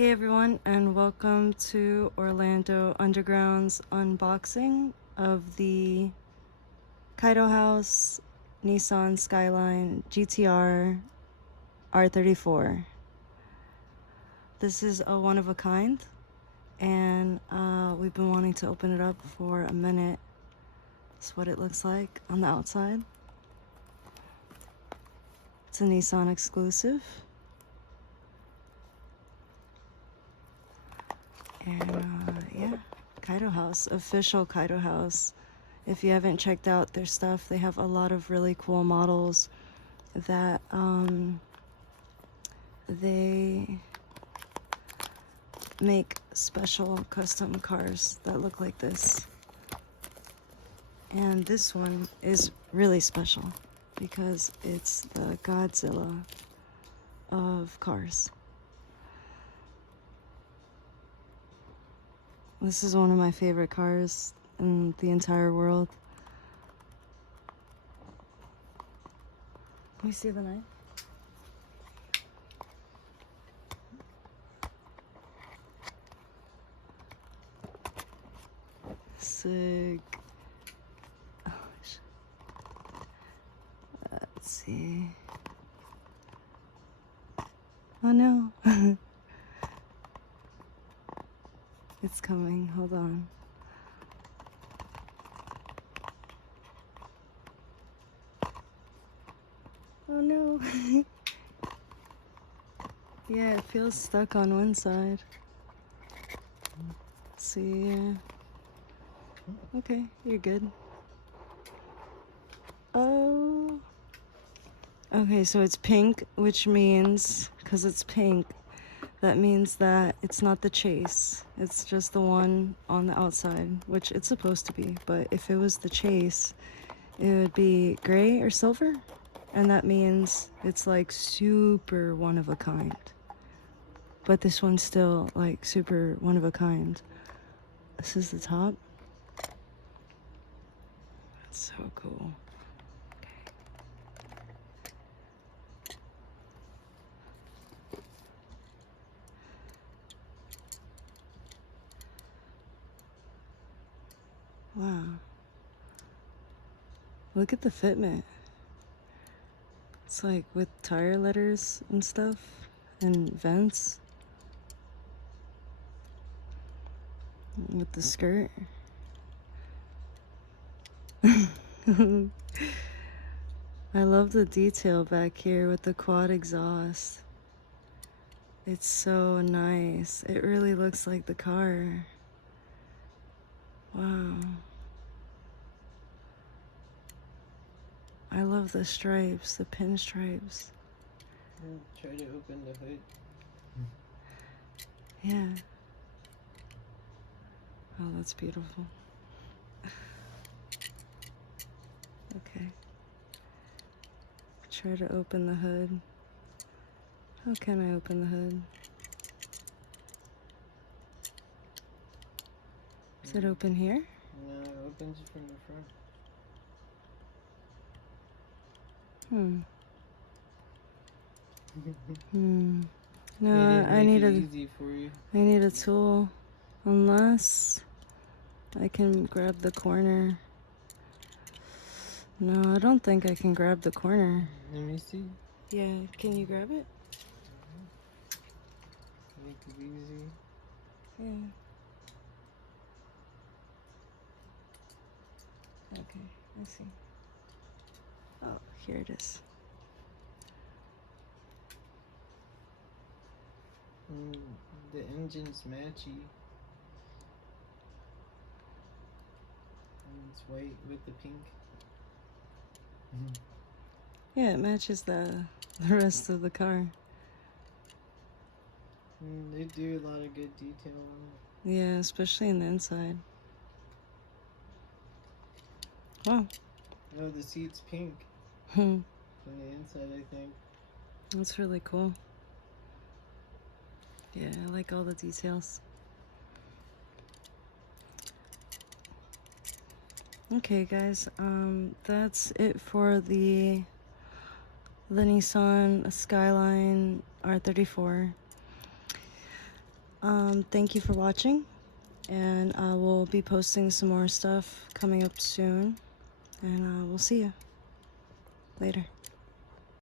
Hey everyone, and welcome to Orlando Underground's unboxing of the Kaido House Nissan Skyline GTR R34. This is a one-of-a-kind, and we've been wanting to open it up for a minute. That's what it looks like on the outside. It's a Nissan exclusive. And yeah, Kaido House, official Kaido House. If you haven't checked out their stuff, they have a lot of really cool models that they make special custom cars that look like this. And this one is really special because it's the Godzilla of cars. This is one of my favorite cars in the entire world. Can we see the knife? Sick. Oh, let's see. Oh no. It's coming. Hold on. Oh no. Yeah, it feels stuck on one side. See, okay, you're good. Oh. Okay, so it's pink, which means, because it's pink, that means that it's not the chase. It's just the one on the outside, which it's supposed to be. But if it was the chase, it would be gray or silver. And that means it's like super one of a kind. But this one's still like super one of a kind. This is the top. That's so cool. Wow. Look at the fitment. It's like with tire letters and stuff and vents. With the skirt. I love the detail back here with the quad exhaust. It's so nice. It really looks like the car. Wow. I love the stripes, the pinstripes. Try to open the hood. Yeah. Oh, that's beautiful. Okay. Try to open the hood. How can I open the hood? Is it open here? No, it opens from the front. No, I need easy for you. I need a tool. Unless I can grab the corner. No, I don't think I can grab the corner. Let me see. Yeah, can you grab it? Make it easy. Yeah. Okay, I see. Oh, here it is. The engine's matchy. And it's white with the pink. Yeah, it matches the rest of the car. They do a lot of good detail on it. Yeah, especially in the inside. Wow. Oh, the seat's pink. Hmm. From the inside, I think. That's really cool. Yeah, I like all the details. Okay, guys, that's it for the Nissan Skyline R34. Thank you for watching, and we'll be posting some more stuff coming up soon, and we'll see you later.